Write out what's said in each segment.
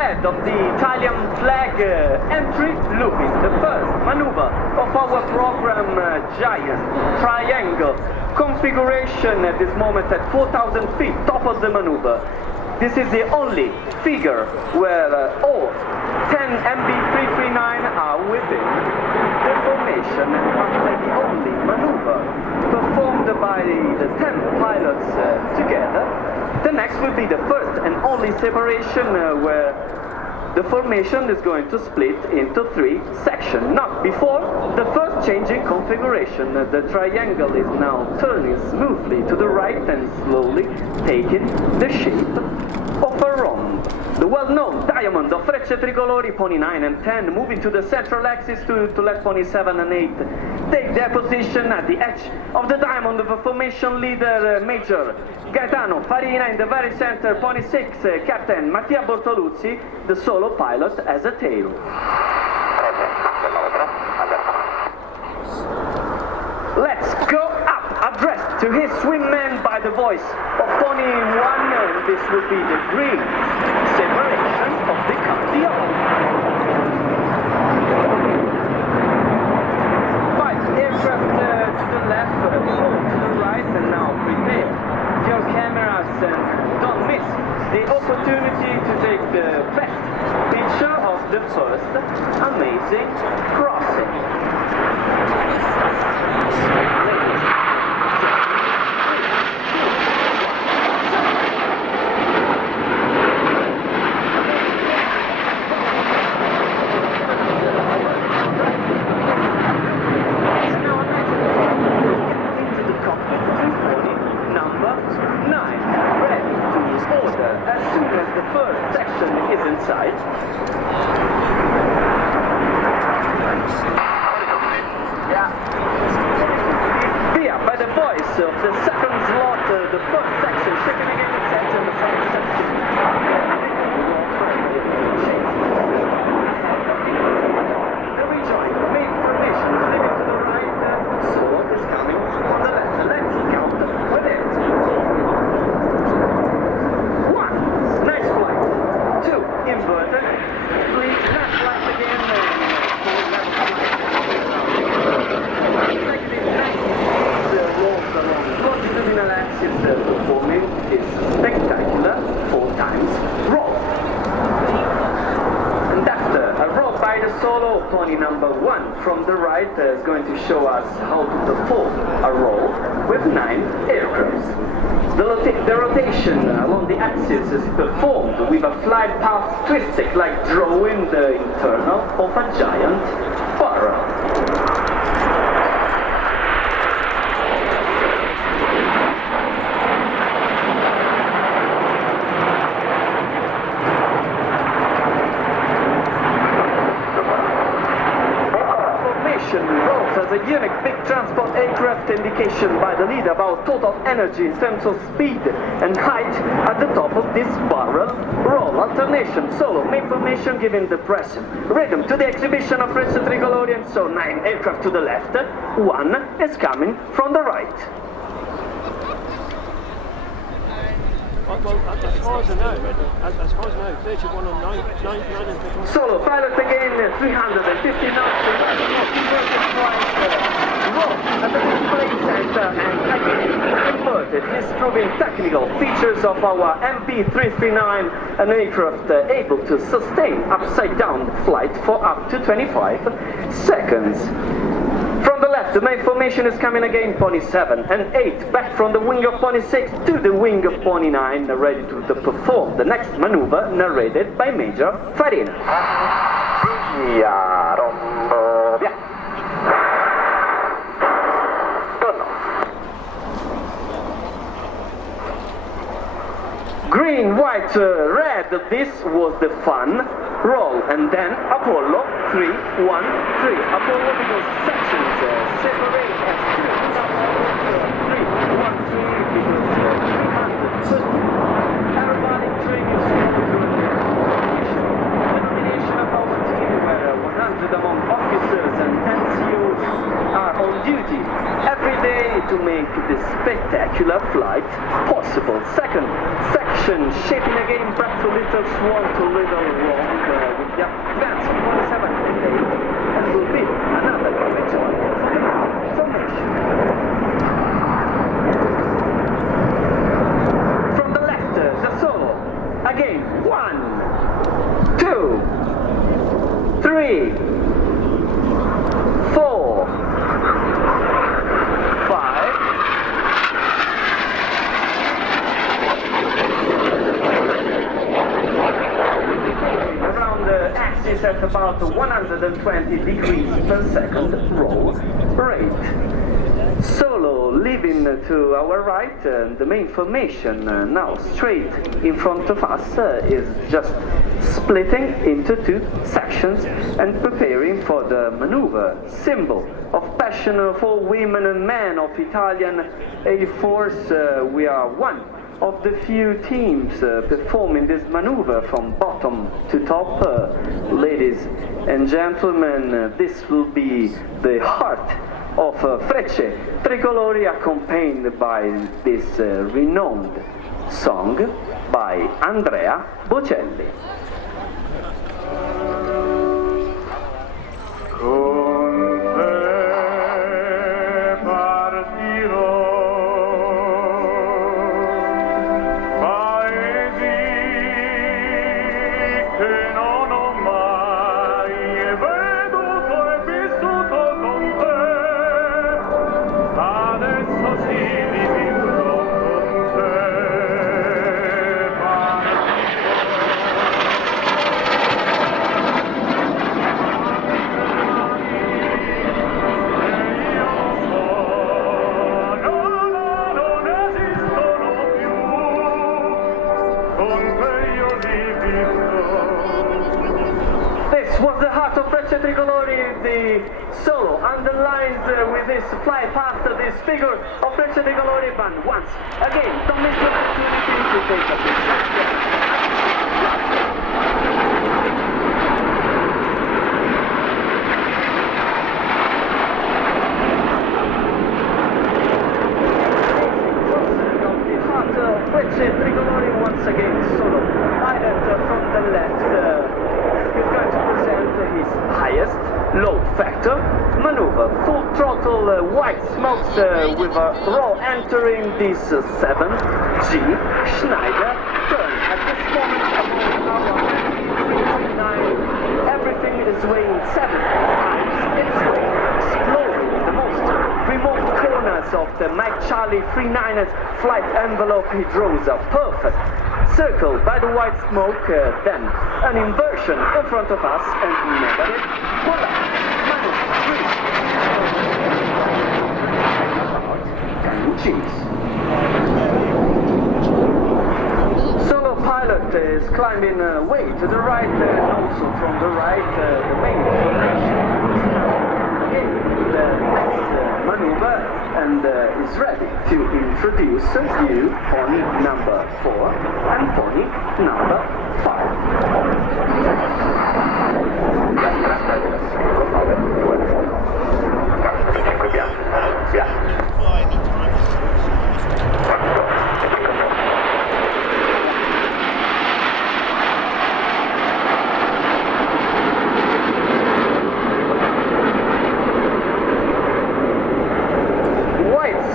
red of the Italian flag entry looping, the first maneuver of our program Giant Triangle configuration at this moment at 4,000 feet, top of the maneuver. This is the only figure where all 10 MB339 are within the formation, and after the only maneuver performed by the 10 pilots together, the next will be the first and only separation where the formation is going to split into 3 sections. Not before the first change in configuration. The triangle is now turning smoothly to the right and slowly taking the shape of a rhomb. The well-known diamond of Frecce Tricolori, pony 9 and 10, moving to the central axis to let pony 7 and 8 take their position at the edge of the diamond of a formation leader, Major Gaetano Farina, in the very center, pony 6, Captain Mattia Bortoluzzi, the solo pilot, as a tail. Let's go up, addressed to his swimman by the voice of pony 1, and this will be the green separation of the Cardiol. 5 aircraft to the left, 4 to the right, and now prepare your cameras and don't miss the opportunity to take the best picture of the first amazing crossing. Of the second slot, the first section, shaking again its edge, and the first section. The rejoin, the main formation is leaving to the right, sword is coming on the left. Let's count with it. 1, nice flight. 2, inverted. 3, left flight again, and 4, left flight. Consecutive nice rolls along longitudinal axis. The performing is spectacular, 4 times roll. And after a roll by the solo, pony number 1 from the right is going to show us how to perform a roll with 9 aircrafts. The rotation along the axis is performed with a flight path twisting, like drawing the internal of a giant barrel. Rolls as a unique big transport aircraft indication by the lead about total energy in terms of speed and height at the top of this barrel roll. Alternation, solo, main formation giving the press rhythm to the exhibition of Frecce Tricolori, and so 9 aircraft to the left, 1 is coming from the right. Well, as far as I know, 31 on 9 and 51. Solo, pilot again, 350 knots, roll at the display center, and again, inverted, disproving technical features of our MP339, an aircraft able to sustain upside-down flight for up to 25 seconds. From the left, the main formation is coming again, pony 7 and 8, back from the wing of pony 6 to the wing of pony 9, ready to perform the next maneuver narrated by Major Farina. Via, rombo, via. Turno. Green, white, red, this was the fun. Roll, and then Apollo 3, 1, 3. Apollo because sections separate as 2. 3, 1, 3 because 300 aerobatic training denomination of our team where 100 among officers and NCOs are on duty every day to make this spectacular flight possible. Second section section, shaping again back to Little Swan to Little Rock with the advance of 47 and 8, and will be another individual formation. From the left, the solo. Again, 1, 2, 3, 4, 5. Around the axis at about 120 degrees per second roll rate. Solo leaving to our right, the main formation now straight in front of us is just splitting into two sections and preparing for the maneuver, symbol of passion for women and men of Italian Air Force. We are one of the few teams performing this maneuver from bottom to top. Ladies and gentlemen, this will be the heart of Frecce Tricolori, accompanied by this renowned song by Andrea Bocelli. Was the heart of Frecce Tricolori. The solo underlines with this fly past this figure of Frecce Tricolori band. Once again, don't miss the opportunity to take a picture. Frecce Tricolori once again, solo pilot from the left. He's going to present his highest load factor maneuver. Full throttle white smokes with a row entering this 7G Schneider turn. At this moment, everything is weighing 7 times its weight, exploring the most remote corners of the Mike Charlie 39's flight envelope. He draws a perfect circle by the white smoke, then an inversion in front of us, and negative pull up, -3. Solo pilot is climbing way to the right, and also from the right, the main formation. The next maneuver, and is ready to introduce you pony number 4 and pony number 5.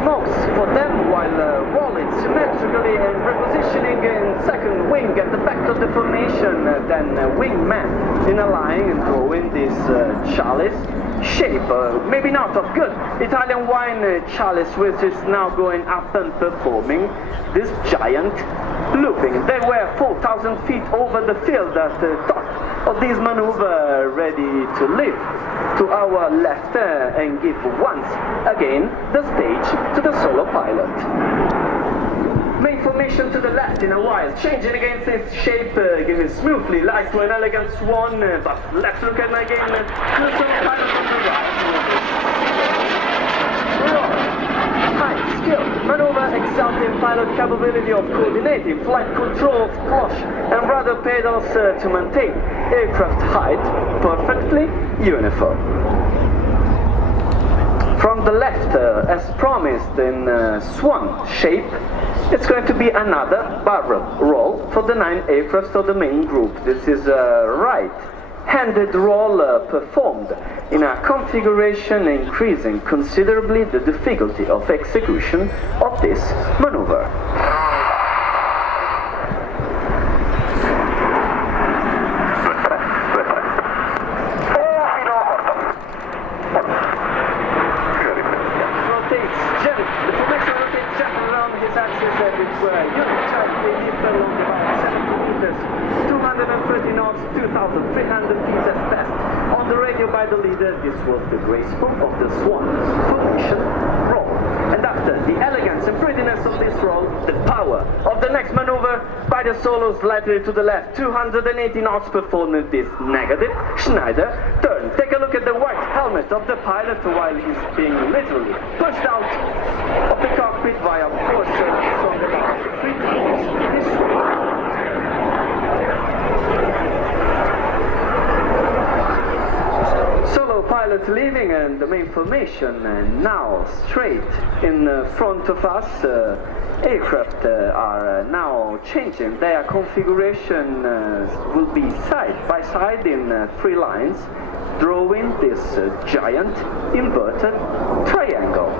Smokes for them while rolling symmetrically and repositioning in second wing at the back of the formation, then wingman in a line and drawing this chalice shape, maybe not of good Italian wine chalice, which is now going up and performing this giant looping. They were 4,000 feet over the field at the top of this maneuver, ready to live to our left and give once again the stage to the solo pilot. Main formation to the left in a while, changing against its shape, giving smoothly like to an elegant swan, but let's look at again to the solo pilot on the right. High skill, maneuver, exalting pilot capability of coordinating flight control of clutch and rudder pedals to maintain aircraft height perfectly uniform. From the left, as promised in swan shape, it's going to be another barrel roll for the 9 aircraft of the main group. This is a right-handed roll performed in a configuration increasing considerably the difficulty of execution of this maneuver. This was the graceful of the swan formation roll. And after the elegance and prettiness of this roll, the power of the next maneuver by the solo slightly to the left, 280 knots performing this negative Schneider turn. Take a look at the white helmet of the pilot while he's being literally pushed out of the cockpit via force from the pilot leaving and the main formation now straight in front of us. Aircraft are now changing their configuration, will be side by side in 3 lines, drawing this giant inverted triangle.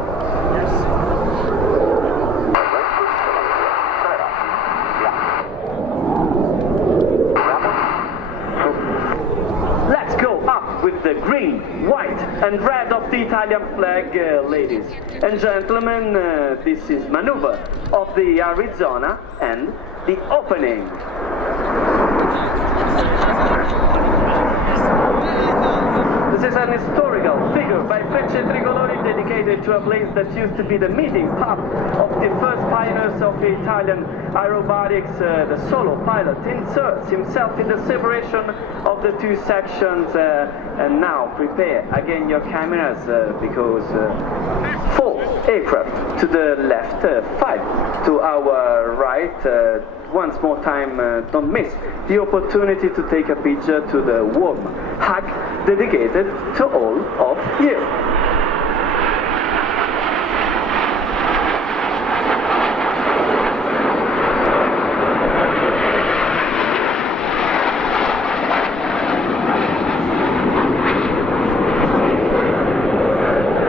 With the green, white and red of the Italian flag, ladies and gentlemen, this is maneuver of the Arizona and the opening. This is an historical figure by Frecce Tricolori dedicated to a place that used to be the meeting hub of the first pioneers of the Italian aerobatics. The solo pilot inserts himself in the separation of the 2 sections and now prepare again your cameras because 4 aircraft to the left, 5 to our right. Once more time, don't miss the opportunity to take a picture to the warm hug dedicated to all of you.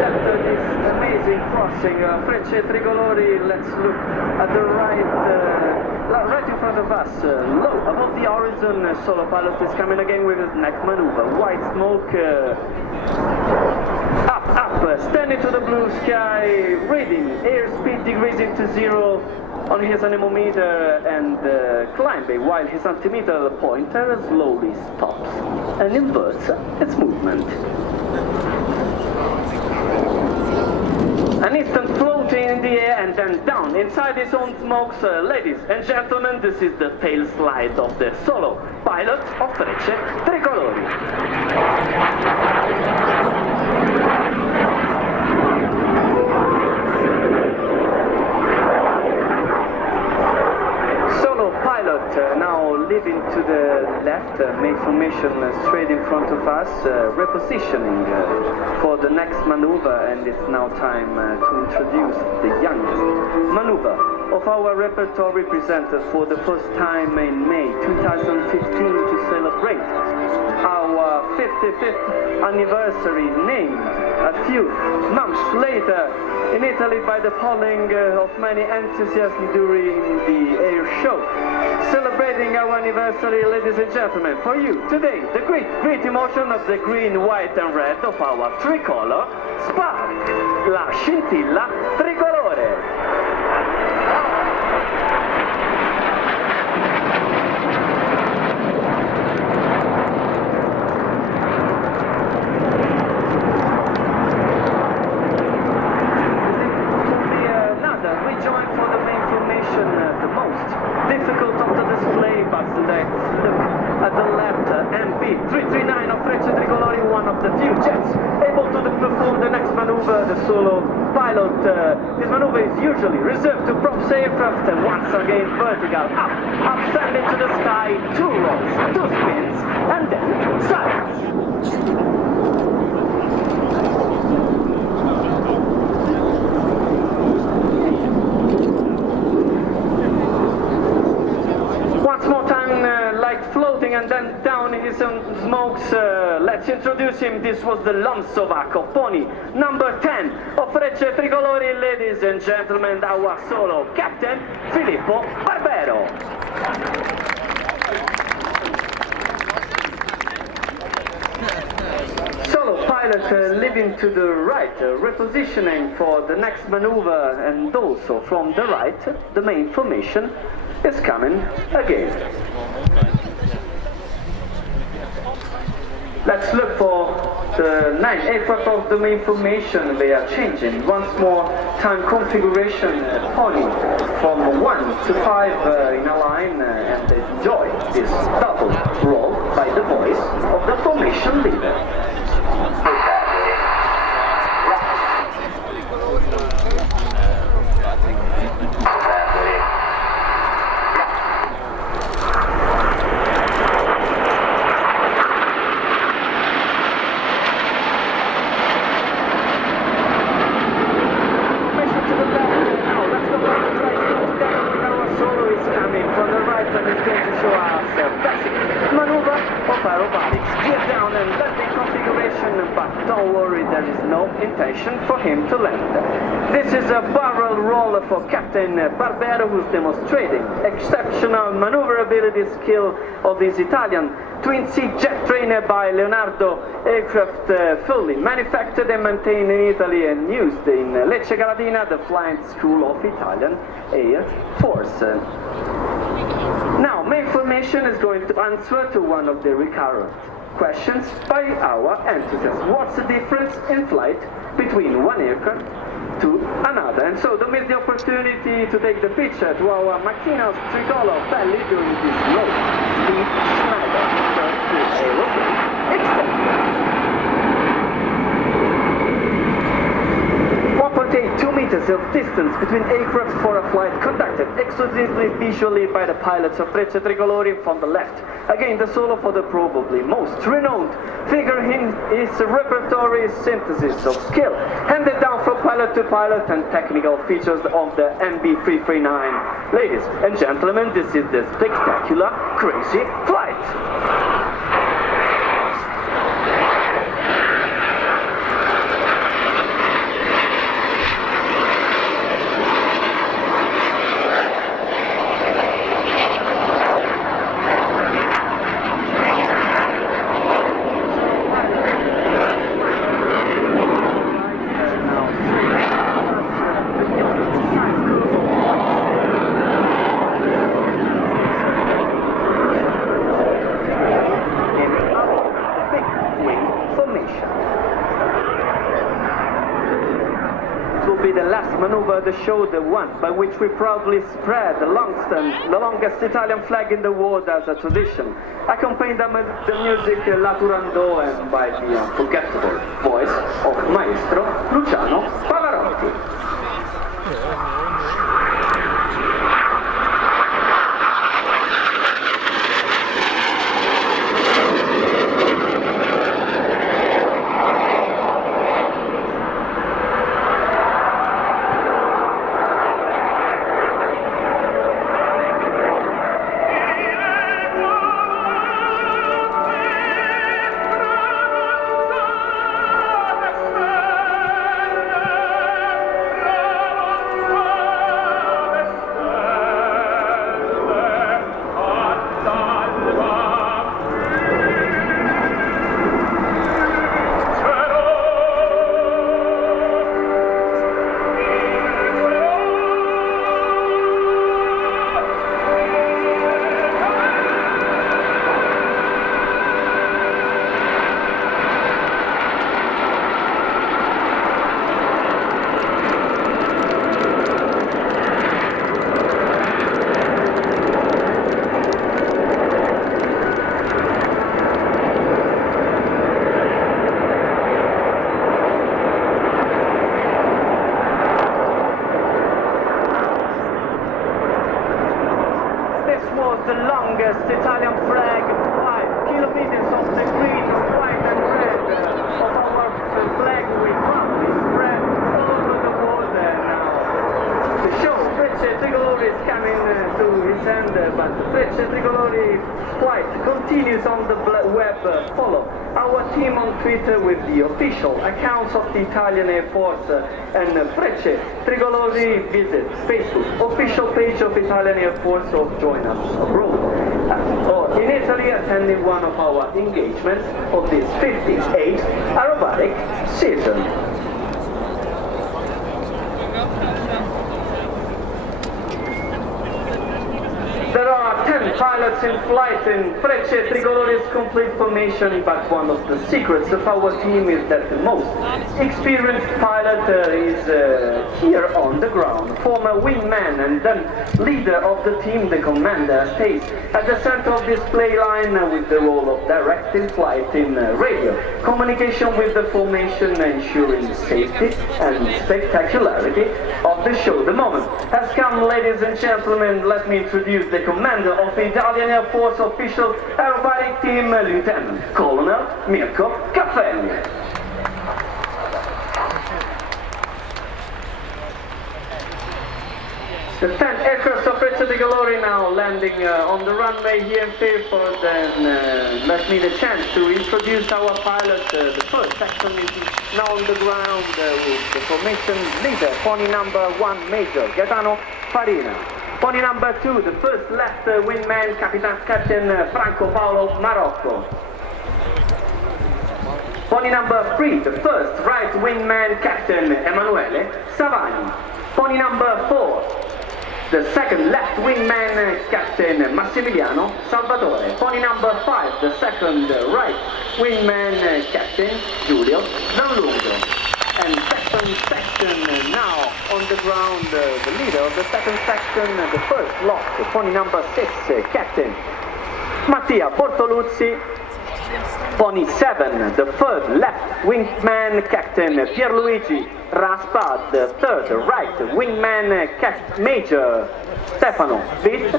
After this amazing crossing, Frecce Tricolori, let's look at the right in front of us, low above the horizon. Solo pilot is coming again with his neck maneuver. White smoke, up, standing to the blue sky, reading airspeed decreasing to 0 on his anemometer and climbing while his altimeter pointer slowly stops and inverts its movement. An instant floating in the air and then down inside his own smokes. Ladies and gentlemen, this is the tail slide of the solo pilot of Frecce Tricolori. Now leaving to the left, main formation straight in front of us, repositioning for the next maneuver, and it's now time to introduce the youngest maneuver of our repertoire, presented for the first time in May 2015 to celebrate our 55th anniversary, named a few months later in Italy by the polling of many enthusiasts during the air show. Celebrating our anniversary, ladies and gentlemen, for you today, the great emotion of the green, white and red of our tricolor spark, la scintilla tricolore. Difficult of the display, but let's look at the left. MP 339 of Frecce Tricolori, one of the few jets able to perform the next maneuver, the solo pilot. This maneuver is usually reserved to props aircraft, and once again vertical, up, sending to the sky, 2 rolls, 2 spins, and then silence. smokes, let's introduce him. This was the Lomsovak pony, number 10 of Frecce Tricolori, ladies and gentlemen, our solo captain, Filippo Barbero. Solo pilot leaving to the right, repositioning for the next maneuver, and also from the right, the main formation is coming again. Let's look for the 9 aircraft of the main formation. They are changing once more time configuration, pony from 1 to 5 in a line, and they enjoy this double role by the voice of the formation leader. For him to land. This is a barrel roll for Captain Barbero, who's demonstrating exceptional maneuverability skill of this Italian twin-seat jet trainer by Leonardo aircraft, fully manufactured and maintained in Italy and used in Lecce Galatina, the flying school of Italian Air Force. Now, main formation is going to answer to one of the recurrent questions by our enthusiasts. What's the difference in flight between one aircraft to another? And so don't miss the opportunity to take the picture to our Macchino's tricolor belly during this low speed Schneider turn with aeroplane extended. 1.82 meters of distance between aircraft for a flight conducted exclusively visually by the pilots of Frecce Tricolori from the left. Again, the solo for the probably most renowned figure in his repertory synthesis of skill, handed down from pilot to pilot, and technical features of the MB339. Ladies and gentlemen, this is the spectacular Crazy Flight. Maneuver the show, the one by which we proudly spread the longest Italian flag in the world as a tradition, accompanied by the music La Turandot and by the unforgettable voice of Maestro Luciano Pavarotti. The longest Italian flag, 5 kilometers of the green, white and red of our flag we proudly spread all over the world now. The show, Frecce Tricolori, is coming to his end, but Frecce Tricolori flight continues on the web follow our team on Twitter with the official accounts of the Italian Air Force and Frecce Tricolori. Visit Facebook official page of Italian Air Force or join us abroad. Or in Italy, attending one of our engagements of this 58th aerobatic season. There are 10 pilots in flight in Frecce Tricolori's complete formation, but one of the secrets of our team is that the most experienced pilot is here on the ground. Former wingman and then leader of the team, the commander, stays at the center of display line with the role of directing flight in radio, communication with the formation, ensuring safety and spectacularity of the show. The moment has come, ladies and gentlemen. Let me introduce the commander of the Italian Air Force official aerobatic team, Lieutenant Colonel Mirko Caffelli. The 10 aircraft of Frecce Tricolori now landing on the runway here in Fairford, and let me the chance to introduce our pilot. The first section is now on the ground with the formation leader, pony number 1, Major Gaetano Farina. Pony number 2, the first left wingman, Captain Franco Paolo Marocco. Pony number 3, the first right wingman, Captain Emanuele Savani. Pony number 4, the second left wingman, Captain Massimiliano Salvatore. Pony number 5, the second right wingman, Captain Giulio Zanlungo. And second section now on the ground, the leader of the second section, the first lot, pony number 6, Captain Mattia Bortoluzzi. Pony 7, the third left wingman, Captain Pierluigi Raspa. The third right wingman, Major Stefano Vitt.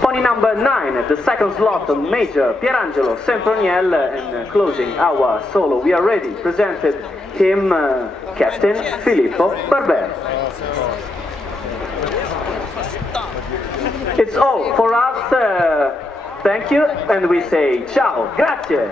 Pony number 9, the second slot, Major Pierangelo Semproniel. And closing our solo, we already presented him, Captain Filippo Barber. It's all for us. Thank you, and we say ciao, grazie.